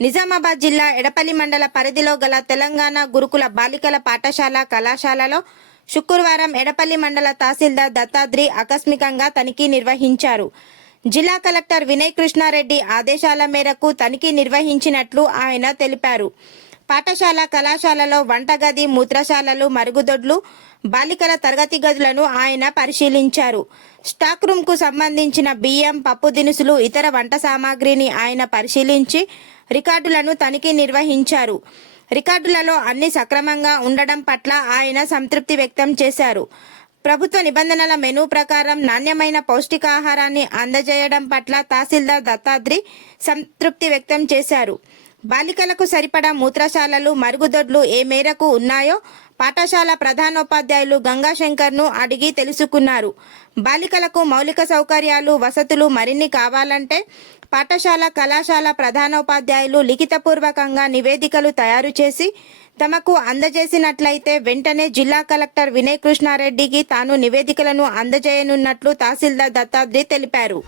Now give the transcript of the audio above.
నిజామాబాద్ జిల్లా ఎడపల్లి మండల పరిధిలో గల తెలంగాణ గురుకుల బాలికల పాఠశాల కళాశాలలో శుక్రవారం ఎడపల్లి మండల తహసీల్దార్ దత్తాద్రి ఆకస్మికంగా తనిఖీ నిర్వహించారు. జిల్లా కలెక్టర్ వినయ్ కృష్ణారెడ్డి ఆదేశాల మేరకు తనిఖీ నిర్వహించినట్లు ఆయన తెలిపారు. పాఠశాల కళాశాలలో వంటగది మూత్రశాలలు మరుగుదొడ్లు బాలికల తరగతి గదులను ఆయన పరిశీలించారు. స్టాక్ రూమ్కు సంబంధించిన బియ్యం పప్పు దినుసులు ఇతర వంట సామాగ్రిని ఆయన పరిశీలించి రికార్డులను తనిఖీ నిర్వహించారు. రికార్డులలో అన్ని సక్రమంగా ఉండడం పట్ల ఆయన సంతృప్తి వ్యక్తం చేశారు. ప్రభుత్వ నిబంధనల మెనూ ప్రకారం నాణ్యమైన పౌష్టికాహారాన్ని అందజేయడం పట్ల తహసీల్దార్ దత్తాద్రి సంతృప్తి వ్యక్తం చేశారు. బాలికలకు సరిపడా మూత్రశాలలు మరుగుదొడ్లు ఏ మేరకు ఉన్నాయో పాఠశాల ప్రధానోపాధ్యాయులు గంగాశంకర్ను అడిగి తెలుసుకున్నారు. బాలికలకు మౌలిక సౌకర్యాలు వసతులు మరిన్ని కావాలంటే పాఠశాల కళాశాల ప్రధానోపాధ్యాయులు లిఖితపూర్వకంగా నివేదికలు తయారు చేసి తమకు అందజేసినట్లయితే వెంటనే జిల్లా కలెక్టర్ వినయ్ కృష్ణారెడ్డికి తాను నివేదికలను అందజేయనున్నట్లు తహసీల్దార్ దత్తాద్రి తెలిపారు.